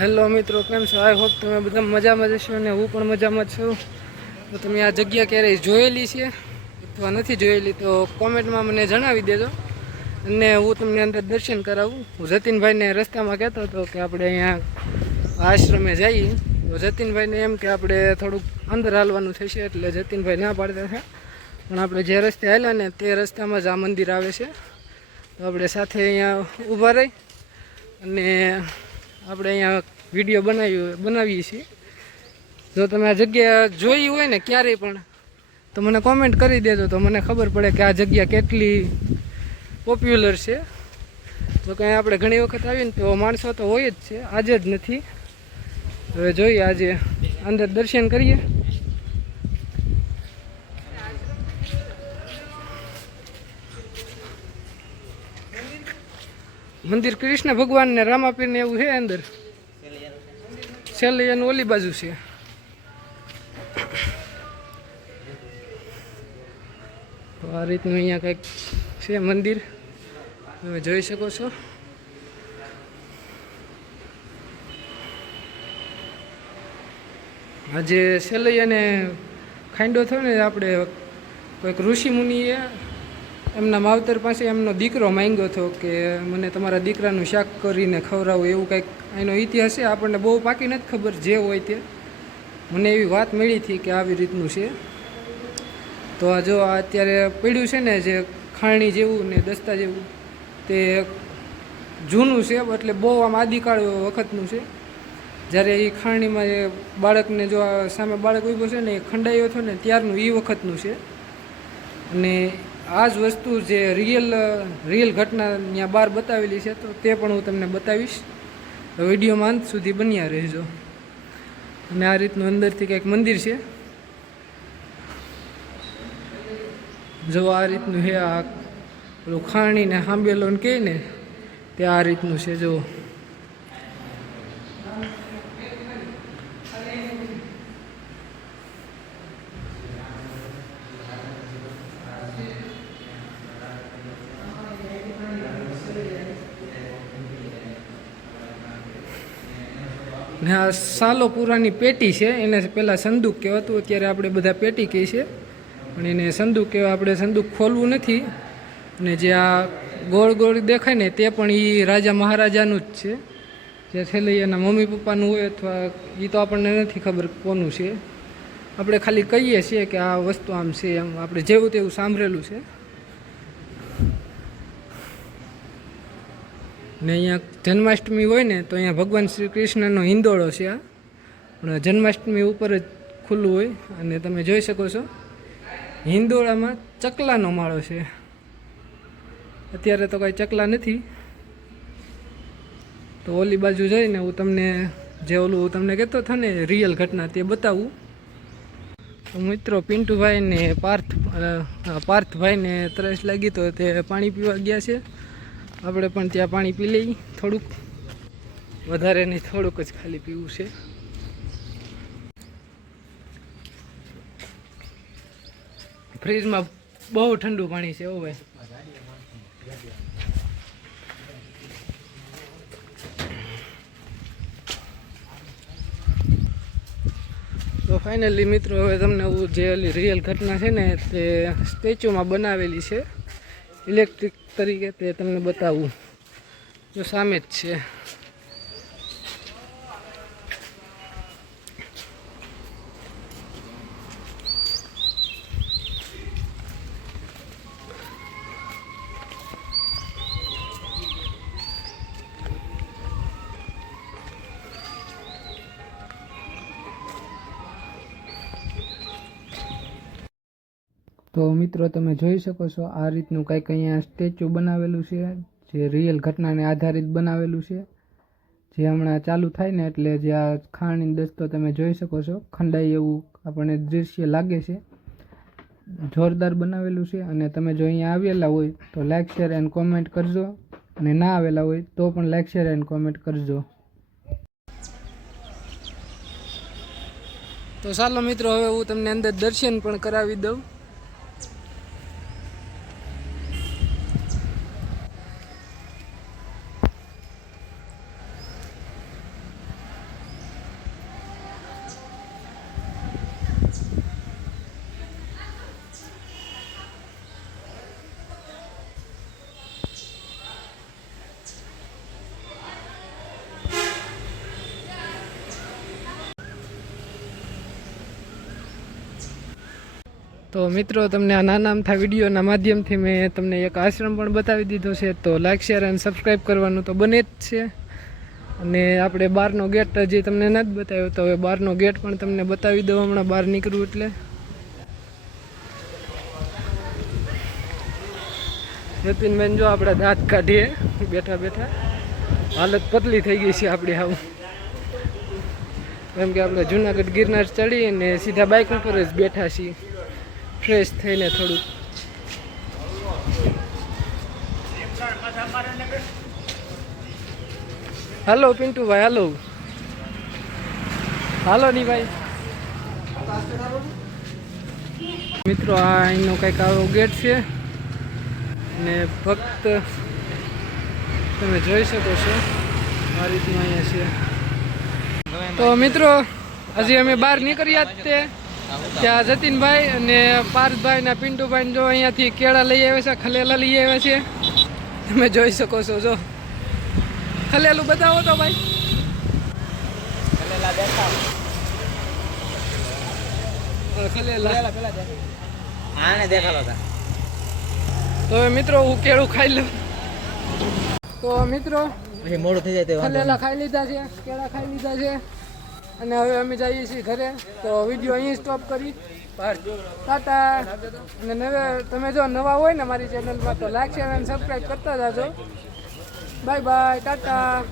Hello મિત્રો, કેમ છો? આઈ હોપ તમે બધા મજામાં જશો અને હું પણ મજામાં છું. તો તમે આ જગ્યા ક્યારેય જોયેલી છે? અથવા નથી જોયેલી, તો કોમેન્ટમાં મને જણાવી દેજો. અને હું તમને અંદર દર્શન કરાવું. હું જતીનભાઈને રસ્તામાં કહેતો હતો કે આપણે અહીંયા આશ્રમે જઈએ. તો જતીનભાઈને એમ કે આપણે થોડુંક અંદર હાલવાનું થશે એટલે જતીનભાઈ ના પાડતા છે પણ આપણે જે રસ્તે હાલ્યા ને તે રસ્તામાં જ આ મંદિર આવે છે. તો આપણે સાથે અહીંયા ઊભા રહી અને આપણે અહીંયા વીડિયો બનાવી બનાવીએ છીએ. જો તમે આ જગ્યા જોઈ હોય ને ક્યારેય પણ, તો મને કોમેન્ટ કરી દેજો. તો મને ખબર પડે કે આ જગ્યા કેટલી પોપ્યુલર છે. તો કંઈ આપણે ઘણી વખત આવીને તો માણસો તો હોય જ છે. આજે જ નથી. હવે જોઈએ, આજે અંદર દર્શન કરીએ. મંદિર કૃષ્ણ ભગવાન ને રામાપીર ને એવું છે અંદર? છેલ્લે એનું ઓલી બાજુ છે. આ રીતનું અહીંયા કંઈક છે મંદિર. તમે જોઈ શકો છો. આજે સેલૈયાને ખાંડો થયો ને, આપણે કોઈક ઋષિ મુનિએ એમના માવતર પાસે એમનો દીકરો માંગ્યો હતો કે મને તમારા દીકરાનું શાક કરીને ખવડાવું એવું કંઈક એનો ઇતિહાસ છે. આપણને બહુ પાકી નથી ખબર જે હોય તે. મને એવી વાત મળી હતી કે આવી રીતનું છે. તો આ જો આ અત્યારે પડ્યું છે ને જે ખાણી જેવું ને દસ્તા જેવું, તે જૂનું છે, એટલે બહુ આમ આદિકાળ વખતનું છે. જ્યારે એ ખાણીમાં એ બાળકને જો સામે બાળક ઊભો છે ને એ ખંડાયો હતો ને ત્યારનું એ વખતનું છે. અને આ જ વસ્તુ જે રિયલ રિયલ ઘટના ત્યાં બહાર બતાવેલી છે, તો તે પણ હું તમને બતાવીશ. વિડીયોમાં અંત સુધી બન્યા રહેજો. અને આ રીતનું અંદરથી કંઈક મંદિર છે. જો આ રીતનું છે, આ પેલું ખાણીને હાંબેલો ને કહે ને તે આ રીતનું છે જો ને આ સાલો પુરાની પેટી છે, એને પહેલાં સંદૂક કહેવાતું, અત્યારે આપણે બધા પેટી કહે છે પણ એને સંદૂક કહેવાય, આપણે સંદૂક ખોલવું નથી. અને જે આ ગોળ ગોળ દેખાય ને, તે પણ એ રાજા મહારાજાનું જ છે. જે છેલ્લે એના મમ્મી પપ્પાનું હોય અથવા એ તો આપણને નથી ખબર કોનું છે. આપણે ખાલી કહીએ છીએ કે આ વસ્તુ આમ છે, એમ આપણે જેવું તેવું સાંભળેલું છે. ને અહીંયા જન્માષ્ટમી હોય ને, તો અહીંયા ભગવાન શ્રી કૃષ્ણનો હિંદોળો છે આ. પણ જન્માષ્ટમી ઉપર જ ખુલ્લું હોય, અને તમે જોઈ શકો છો હિંદોળામાં ચકલાનો માળો છે. અત્યારે તો કાંઈ ચકલા નથી. તો ઓલી બાજુ જઈને હું તમને જે ઓલું હું તમને કહેતો હતો ને રિયલ ઘટના તે બતાવું. તો મિત્રો પિન્ટુભાઈ ને પાર્થ પાર્થભાઈને તરસ લાગી તો તે પાણી પીવા ગયા છે. આપણે પણ ત્યાં પાણી પી લઈ થોડુંક. વધારે નહીં, થોડુંક જ ખાલી પીવું છે. ફ્રીજમાં બહુ ઠંડુ પાણી છે ઓ તો ફાઇનલી મિત્રો, હવે તમને જે રિયલ ઘટના છે ને તે સ્ટેચ્યુમાં બનાવેલી છે. ઇલેક્ટ્રિક તરીકે તે તમને બતાવું. જો સામે જ છે. તો મિત્રો, તમે જોઈ શકો છો, આ રીતનું કંઈક અહીંયા સ્ટેચ્યુ બનાવેલું છે, જે રિયલ ઘટનાને આધારિત બનાવેલું છે. જે હમણાં ચાલુ થાય ને એટલે જે આ ખાણી દસ્તો તમે જોઈ શકો છો, ખંડાઈ એવું આપણને દૃશ્ય લાગે છે. જોરદાર બનાવેલું છે અને તમે જો અહીંયા આવેલા હોય તો લાઇક શેર એન્ડ કોમેન્ટ કરજો અને ના આવેલા હોય તો પણ લાઇક શેર એન્ડ કોમેન્ટ કરજો. તો ચાલો મિત્રો, હવે હું તમને અંદર દર્શન પણ કરાવી દઉં. તો મિત્રો, તમને આ નાના અમથા વિડીયોના માધ્યમથી મેં તમને એક આશ્રમ પણ બતાવી દીધો છે. તો લાઈક શેર અને સબસ્ક્રાઈબ કરવાનું તો બને જ છે. અને આપણે બહારનો ગેટ હજી તમને નથી બતાવ્યો, તો હવે બહારનો ગેટ પણ તમને બતાવી દઉં, હમણાં બહાર નીકળવું એટલે. જતીનબેન, જો આપણે દાંત કાઢીએ. બેઠા બેઠા. હાલત પતલી થઈ ગઈ છે આપણી આવું કેમ કે આપણે જુનાગઢ ગિરનાર ચડી અને સીધા બાઇક ઉપર જ બેઠા છીએ. ફ્રેશ થઈને થોડુંક. હાલો પિન્ટુભાઈ, હલો. હાલો ની ભાઈ મિત્રો, આ અહીંનો કંઈક આવો ગેટ છે. ને ફક્ત તમે જોઈ શકો છો. આ રીતનું અહીંયા છે. તો મિત્રો, હજી અમે બહાર નીકળ્યા તે. ત્યાં જતીનભાઈ અને પાર્થભાઈ ને પિન્ટુભાઈ જો અહીંયાથી કેળા લઈ આવ્યા છે ખલેલા લઈ આવ્યા છે. તમે જોઈ શકો છો જો. ખલેલું બતાવો તો ભાઈ. તો. મિત્રો હું કેળું ખાઈ લઉં. તો મિત્રો મોડું થઈ જાય ખલેલા ખાઈ લીધા છે કેળા ખાઈ લીધા છે. અને હવે અમે જઈએ છીએ ઘરે. તો વીડિયો અહીં સ્ટોપ કરી. ટાટા. અને નવે તમે જો નવા હોય ને મારી ચેનલમાં તો લાઈક શેર અને સબસ્ક્રાઈબ કરતા જાજો. Bye bye tata.